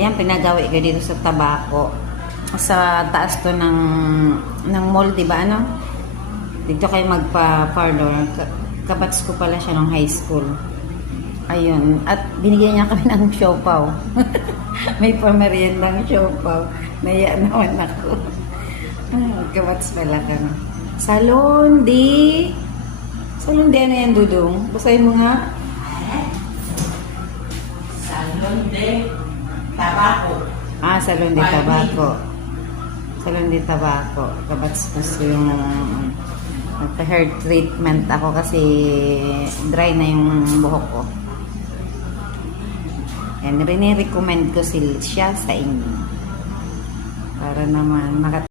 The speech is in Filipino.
Ayan, pinagawi ko dito sa Tabaco. Sa taas to ng mall, diba ano? Dito kayo magpa-parlor. Kabats ko pala siya nung high school. Ayun. At binigyan niya kami ng siopaw. May pameriendang siopaw. Naya naman ako. Kabats pala kami. Salon di ano yan, Dudong? Basahin mo nga. Salon de Tabaco. Salon de Tabaco. Salon de Tabaco. Kabats ko yung hair treatment ako kasi dry na yung buhok ko. Yan, rin-recommend ko siya sa inyo. Para naman